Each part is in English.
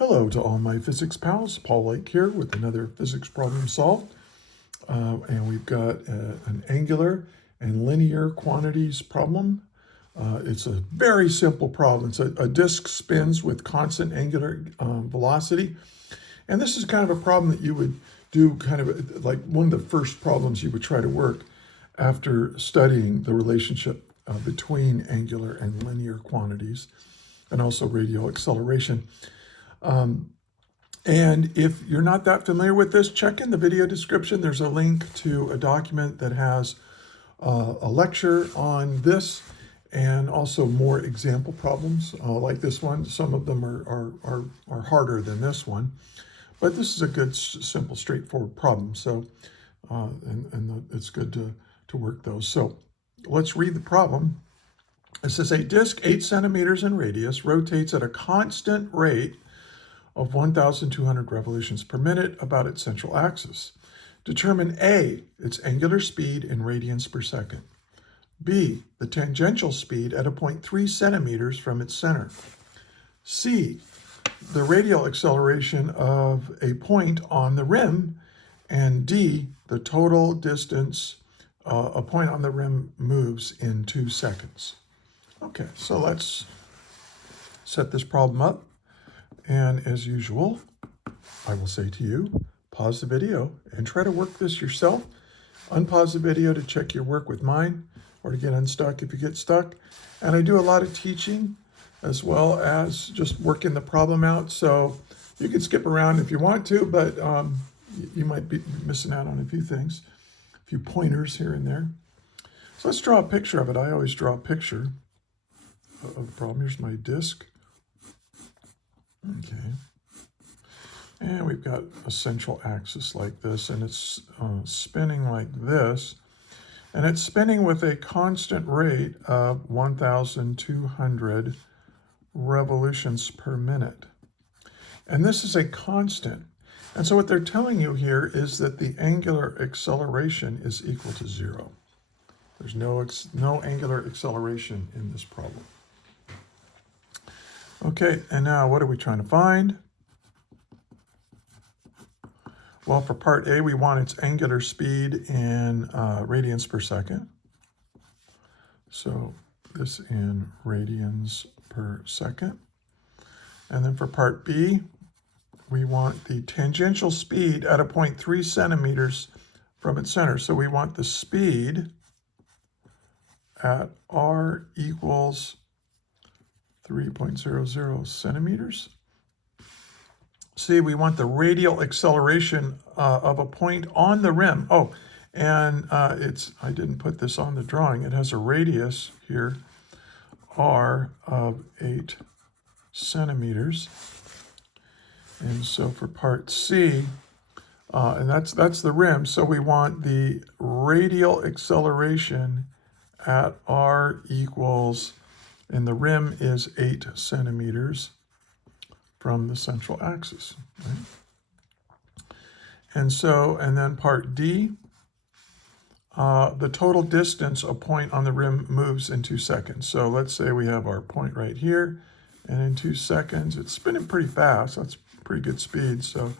Hello to all my physics pals. Paul Lake here with another physics problem solved. And we've got an angular and linear quantities problem. It's a very simple problem. It's a disk spins with constant angular velocity. And this is kind of a problem that you would do kind of like one of the first problems you would try to work after studying the relationship between angular and linear quantities and also radial acceleration. And if you're not that familiar with this, check in the video description. There's a link to a document that has a lecture on this and also more example problems like this one. Some of them are harder than this one, but this is a good, simple, straightforward problem. So, it's good to work those. So let's read the problem. It says a disk 8 centimeters in radius rotates at a constant rate of 1,200 revolutions per minute about its central axis. Determine A, its angular speed in radians per second. B, the tangential speed at a point 3 centimeters from its center. C, the radial acceleration of a point on the rim. And D, the total distance a point on the rim moves in 2 seconds. Okay, so let's set this problem up. And as usual, I will say to you, pause the video and try to work this yourself. Unpause the video to check your work with mine or to get unstuck if you get stuck. And I do a lot of teaching as well as just working the problem out. So you can skip around if you want to, but you might be missing out on a few things, a few pointers here and there. So let's draw a picture of it. I always draw a picture of the problem. Here's my disk. Okay, and we've got a central axis like this, and it's spinning like this, and it's spinning with a constant rate of 1,200 revolutions per minute. And this is a constant. And so what they're telling you here is that the angular acceleration is equal to 0. There's no angular acceleration in this problem. Okay, and now what are we trying to find? Well, for part A, we want its angular speed in radians per second. So this in radians per second. And then for part B, we want the tangential speed at a point 3 centimeters from its center. So we want the speed at r equals 3.00 centimeters. See, we want the radial acceleration of a point on the rim. Oh, and I didn't put this on the drawing. It has a radius here, r of 8 centimeters. And so for part C, and that's the rim, so we want the radial acceleration at r equals, and the rim is 8 centimeters from the central axis. Right? And then part D, the total distance a point on the rim moves in 2 seconds. So let's say we have our point right here, and in 2 seconds, it's spinning pretty fast. That's pretty good speed. So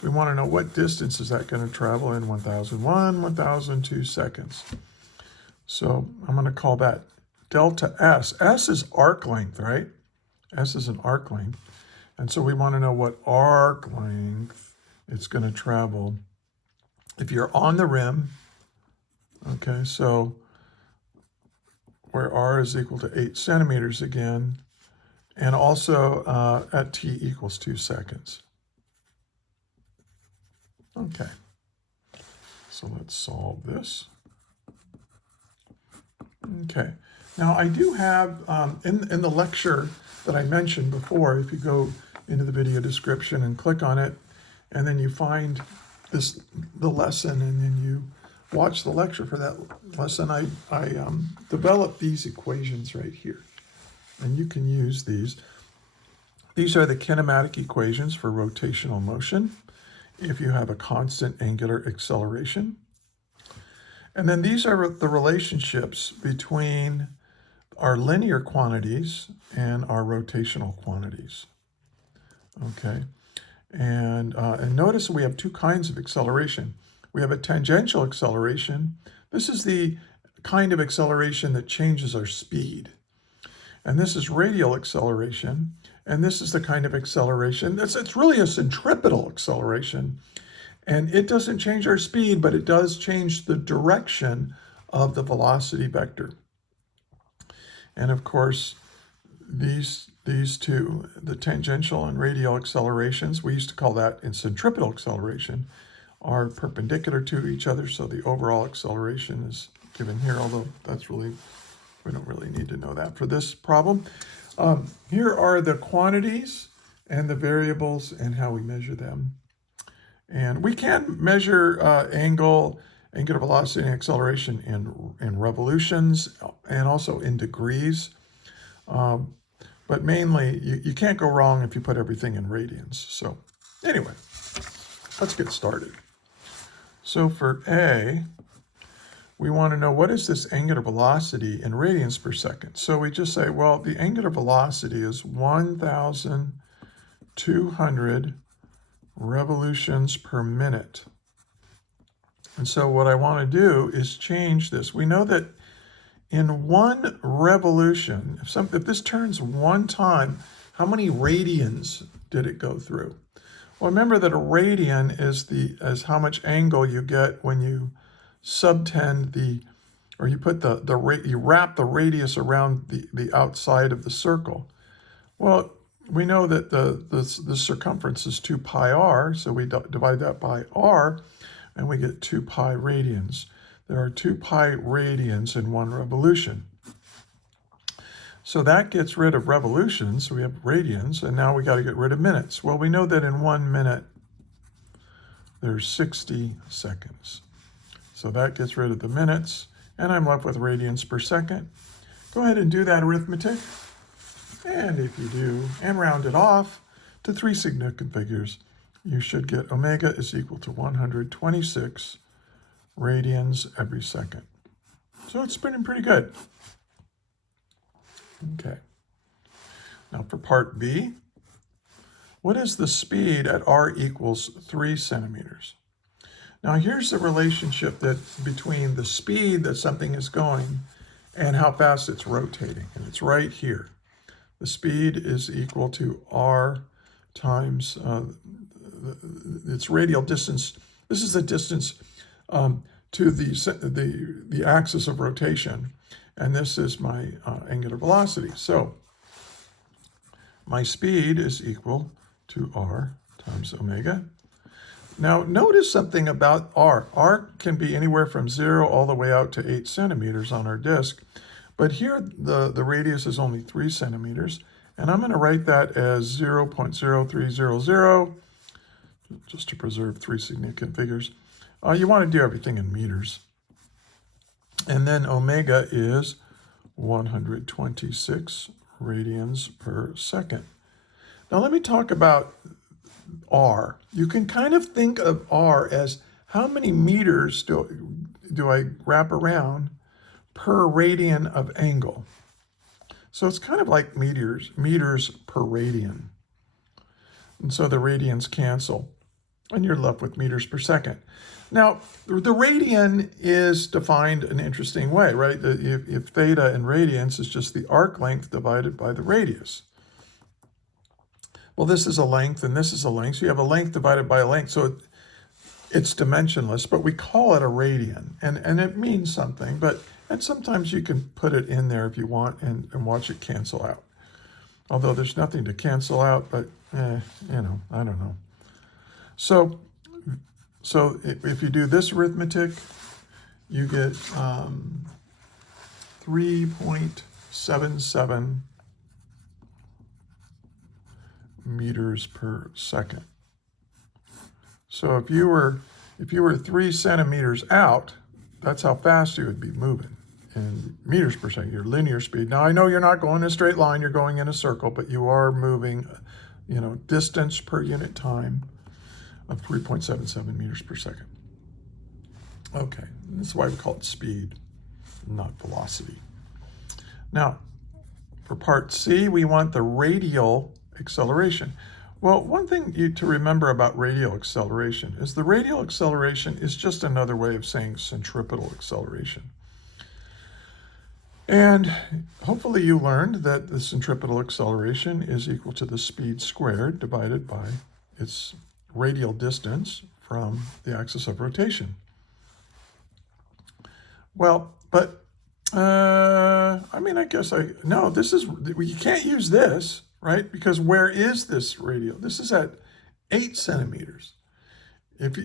we want to know what distance is that going to travel in 1,001, 1,002 seconds. So I'm going to call that delta S. S is arc length, right? S is an arc length. And so we want to know what arc length it's going to travel. If you're on the rim, okay, so where r is equal to 8 centimeters again, and also at t equals 2 seconds. Okay, so let's solve this. Okay. Now, I do have, in the lecture that I mentioned before, if you go into the video description and click on it, and then you find the lesson, and then you watch the lecture for that lesson, I developed these equations right here. And you can use these. These are the kinematic equations for rotational motion if you have a constant angular acceleration. And then these are the relationships between our linear quantities and our rotational quantities. Okay, and notice we have two kinds of acceleration. We have a tangential acceleration. This is the kind of acceleration that changes our speed. And this is radial acceleration. And this is the kind of acceleration it's really a centripetal acceleration. And it doesn't change our speed, but it does change the direction of the velocity vector. And of course, these two, the tangential and radial accelerations, we used to call that in centripetal acceleration, are perpendicular to each other. So the overall acceleration is given here, although that's really, we don't really need to know that for this problem. Here are the quantities and the variables and how we measure them. And we can measure angular velocity and acceleration in revolutions and also in degrees. But mainly, you can't go wrong if you put everything in radians. So anyway, let's get started. So for A, we want to know what is this angular velocity in radians per second. So we just say, well, the angular velocity is 1,200 revolutions per minute. And so what I want to do is change this. We know that in one revolution, if this turns one time, how many radians did it go through? Well, remember that a radian is how much angle you get when you subtend or you put you wrap the radius around the outside of the circle. Well, we know that the circumference is 2 pi r, so we divide that by r, and we get 2 pi radians. There are 2 pi radians in one revolution. So that gets rid of revolutions. We have radians, and now we got to get rid of minutes. Well, we know that in 1 minute, there's 60 seconds. So that gets rid of the minutes, and I'm left with radians per second. Go ahead and do that arithmetic. And if you do, and round it off to 3 significant figures, you should get omega is equal to 126 radians every second. So it's pretty good. Okay. Now for part B, what is the speed at r equals 3 centimeters? Now here's the relationship between the speed that something is going and how fast it's rotating, and it's right here. The speed is equal to r times its radial distance. This is the distance to the axis of rotation, and this is my angular velocity. So my speed is equal to r times omega. Now notice something about r. R can be anywhere from 0 all the way out to 8 centimeters on our disk, but here the radius is only 3 centimeters, and I'm going to write that as 0.0300, just to preserve 3 significant figures. You want to do everything in meters. And then omega is 126 radians per second. Now let me talk about r. You can kind of think of r as how many meters do I wrap around per radian of angle. So it's kind of like meters per radian. And so the radians cancel, and you're left with meters per second. Now, the radian is defined an interesting way, right? If theta in radians is just the arc length divided by the radius. Well, this is a length and this is a length. So you have a length divided by a length. So it's dimensionless, but we call it a radian. And it means something, and sometimes you can put it in there if you want and watch it cancel out. Although there's nothing to cancel out, but I don't know. So if you do this arithmetic, you get 3.77 meters per second. So if you were 3 centimeters out, that's how fast you would be moving in meters per second, your linear speed. Now I know you're not going in a straight line, you're going in a circle, but you are moving, distance per unit time of 3.77 meters per second. Okay, that's why we call it speed, not velocity. Now, for part C, we want the radial acceleration. Well, one thing to remember about radial acceleration is the radial acceleration is just another way of saying centripetal acceleration. And hopefully you learned that the centripetal acceleration is equal to the speed squared divided by its radial distance from the axis of rotation. Well, but, I mean, no, you can't use this, right? Because where is this radial? This is at 8 centimeters. If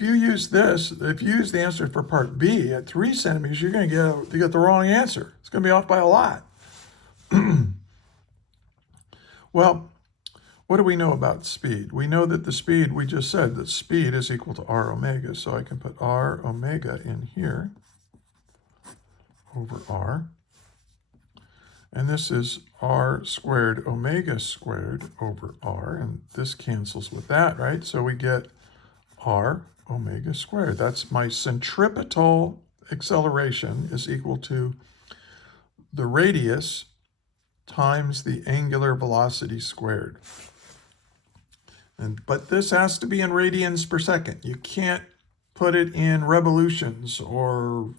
you use this, if you use the answer for part B at 3 centimeters, you're going to get the wrong answer. It's going to be off by a lot. Well, what do we know about speed? We know that the speed, we just said that speed is equal to r omega. So I can put r omega in here over r. And this is r squared omega squared over r. And this cancels with that, right? So we get r omega squared. That's my centripetal acceleration is equal to the radius times the angular velocity squared. But this has to be in radians per second. You can't put it in revolutions or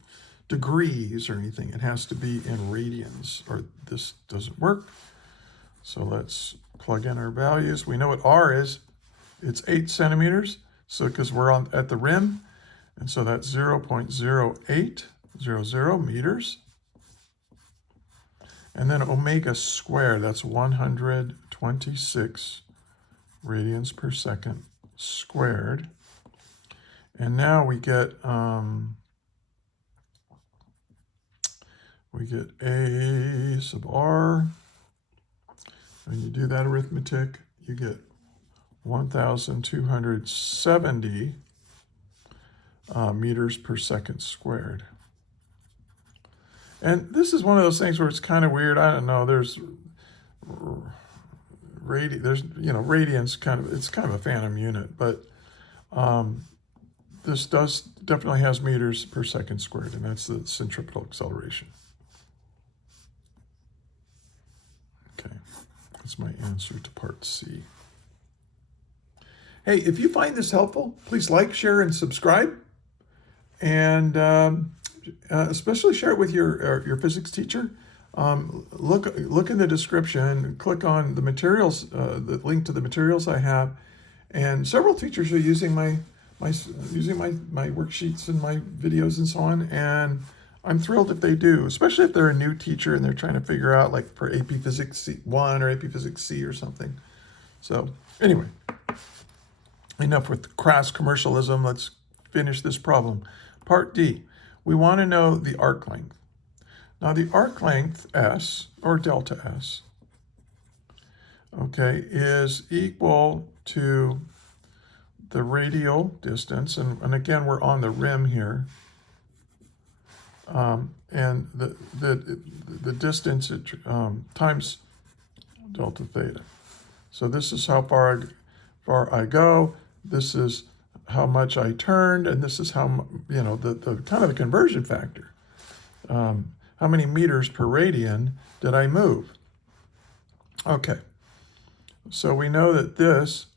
degrees or anything. It has to be in radians or this doesn't work. So let's plug in our values. We know what r is. It's 8 centimeters. So because we're at the rim, and so that's 0.0800 meters. And then omega squared, that's 126 radians per second squared. And now we get a sub r. When you do that arithmetic, you get 1,270 meters per second squared. And this is one of those things where it's kind of weird. I don't know. There's radians it's kind of a phantom unit, but this definitely has meters per second squared, and that's the centripetal acceleration. Okay, that's my answer to part C. Hey, if you find this helpful, please like, share, and subscribe. And especially share it with your physics teacher. Look in the description, click on the materials, the link to the materials I have. And several teachers are using my worksheets and my videos and so on. And I'm thrilled if they do, especially if they're a new teacher and they're trying to figure out, like for AP Physics 1 or AP Physics C or something. So anyway. Enough with crass commercialism. Let's finish this problem. Part D, we want to know the arc length. Now the arc length S, or delta S, okay, is equal to the radial distance. And again, we're on the rim here. And the distance times delta theta. So this is how far I go. This is how much I turned, and this is how, the kind of the conversion factor. How many meters per radian did I move? Okay, so we know that this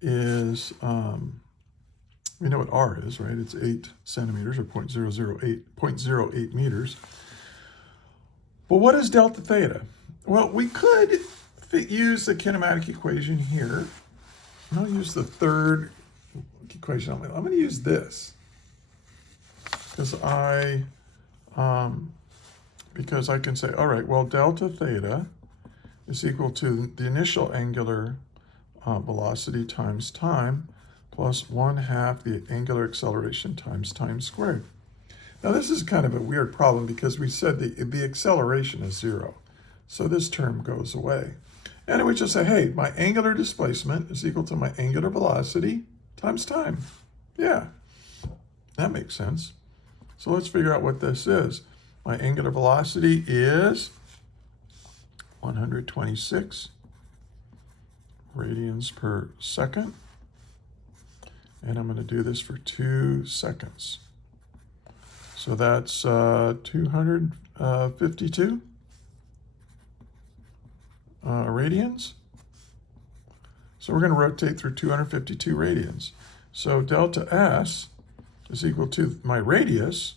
is, we know what r is, right? It's 8 centimeters, or 0.08 meters. But what is delta theta? Well, we could use the kinematic equation here. I'll use the third equation. I'm going to use this because I can say, all right, well, delta theta is equal to the initial angular velocity times time plus 1/2 the angular acceleration times time squared. Now, this is kind of a weird problem because we said the acceleration is 0. So this term goes away. And we just say, hey, my angular displacement is equal to my angular velocity times time. Yeah, that makes sense. So let's figure out what this is. My angular velocity is 126 radians per second. And I'm going to do this for 2 seconds. So that's 252 radians. So we're going to rotate through 252 radians. So delta S is equal to my radius.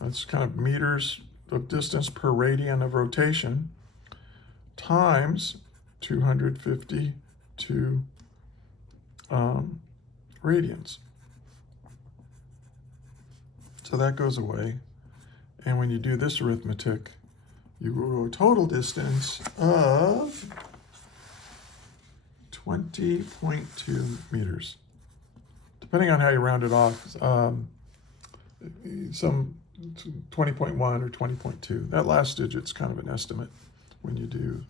That's kind of meters of distance per radian of rotation times 252 radians. So that goes away. And when you do this arithmetic, you will go a total distance of 20.2 meters. Depending on how you round it off, some 20.1 or 20.2. That last digit's kind of an estimate when you do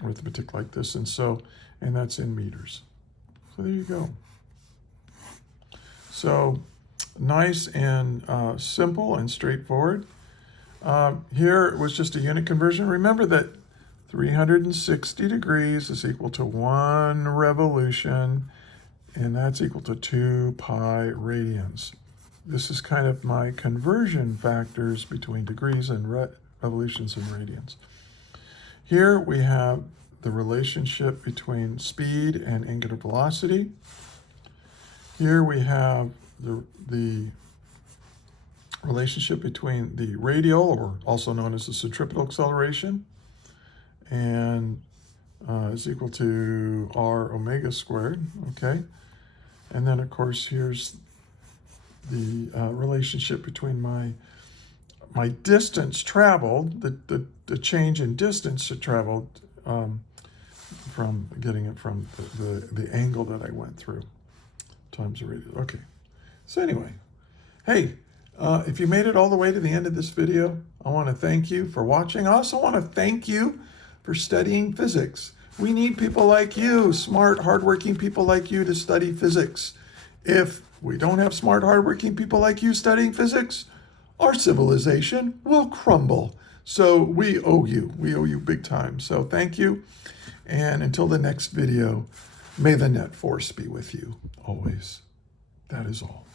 arithmetic like this. And that's in meters. So there you go. So nice and simple and straightforward. Here it was just a unit conversion. Remember that 360 degrees is equal to 1 revolution, and that's equal to 2 pi radians. This is kind of my conversion factors between degrees and revolutions and radians. Here we have the relationship between speed and angular velocity. Here we have the relationship between the radial, or also known as the centripetal acceleration, and is equal to r omega squared, okay? And then, of course, here's the relationship between my distance traveled, the change in distance traveled from getting it from the angle that I went through times the radius. Okay, so anyway, hey, if you made it all the way to the end of this video, I want to thank you for watching. I also want to thank you for studying physics. We need people like you, smart, hardworking people like you, to study physics. If we don't have smart, hardworking people like you studying physics, our civilization will crumble. So we owe you big time. So thank you. And until the next video, may the net force be with you always. That is all.